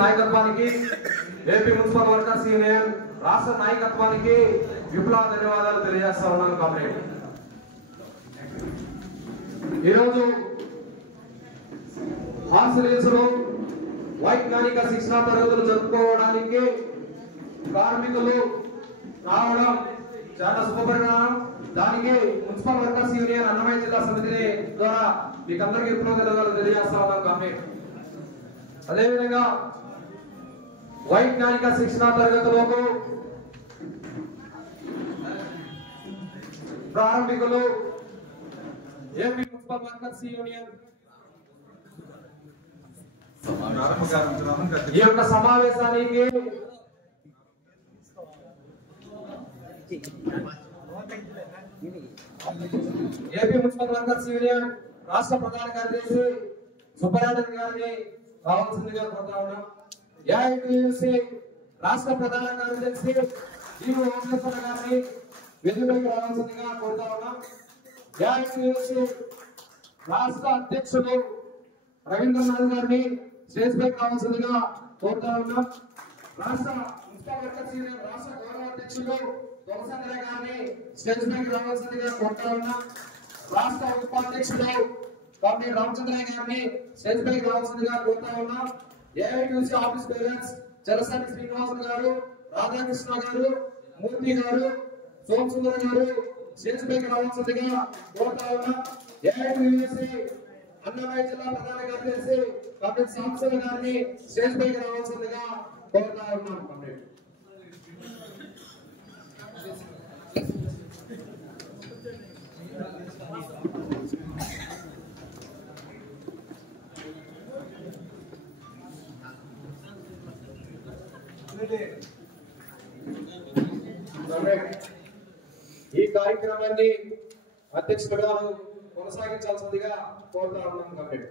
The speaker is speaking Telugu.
నాయకత్వానికి ఏపీ మున్సిపల్ వర్కర్స్ యూనియన్ రాష్ట్ర నాయకత్వానికి విప్లవ ధన్యవాదాలు తెలియజేస్తా ఉన్నాను. కామ్రేడ్, ఈరోజు హాస్టల్స్ లో వైజ్ఞానిక శిక్షణా తరగతులు జరుపుకోవడానికి కార్మికులు రావడం చాలా శుభపరిణామం. దానికి మున్సిపల్ వర్కర్స్ యూనియన్ అన్నమయ్య జిల్లా సమితి ద్వారా మీకు అందరికీ విప్లవ ధన్యవాదాలు తెలియజేస్తా ఉన్నాం. కామ్రేడ్, అదేవిధంగా వైజ్ఞానిక శిక్షణా తరగతులకు ప్రారంభికులు ఏపీ మున్సిపల్ వర్కర్స్ యూనియన్ ఈ యొక్క సమావేశానికి ఏపీ మున్సిపల్ వర్కర్స్ యూనియన్ రాష్ట్ర ప్రధాన కార్యదర్శి సుబ్బారెడ్డి గారిని రావాల్సిందిగా కోరుతా ఉన్నాం. ఏఐటీయూసీ రాష్ట్ర ప్రధాన కార్యదర్శి జీవి వెంకటేశ్వర గారిని వేదికపైకి రావాల్సిందిగా కోరుతా ఉన్నాం. ఏఐటీయూసీ రాష్ట్ర అధ్యక్షులు రవీంద్రనాథ్ గారిని స్టేజ్ పైకి రావాల్సిందిగా కోరుతా ఉన్నాం. రాష్ట్ర మున్సిపల్ వర్కర్స్ యూనియన్ రాష్ట్ర గౌరవ అధ్యక్షులు దొరసంద్ర గారిని స్టేజ్ పైకి రావాల్సిందిగా కోరుతా ఉన్నాం. రాష్ట్ర ఉపాధ్యక్షులు కామ్రేడ్ రామచంద్రయ్య గారిని స్టేజ్ పైకి రావాల్సిందిగా కోరుతా ఉన్నాం. AITUC office parents Chalasani Srinivasulu గారు, రాధాకృష్ణ గారు, మూర్తి గారు, సోమసుందర్ గారు స్టేజ్ పైకి రావాల్సిందిగా కోరుతా ఉన్నాం. ఏఐటీయూసీ అన్నమయ్య జిల్లా ప్రధాన కార్యదర్శి కామ్రేడ్ సాంసల్ గారిని స్టేజ్ పైకి రావాల్సిందిగా కోరుతా ఉన్నాం. కామ్రేడ్, ఈ కార్యక్రమాన్ని అధ్యక్షుడు గారు కొనసాగించాల్సిందిగా కోరుతా ఉన్నాం. కామ్రేడ్,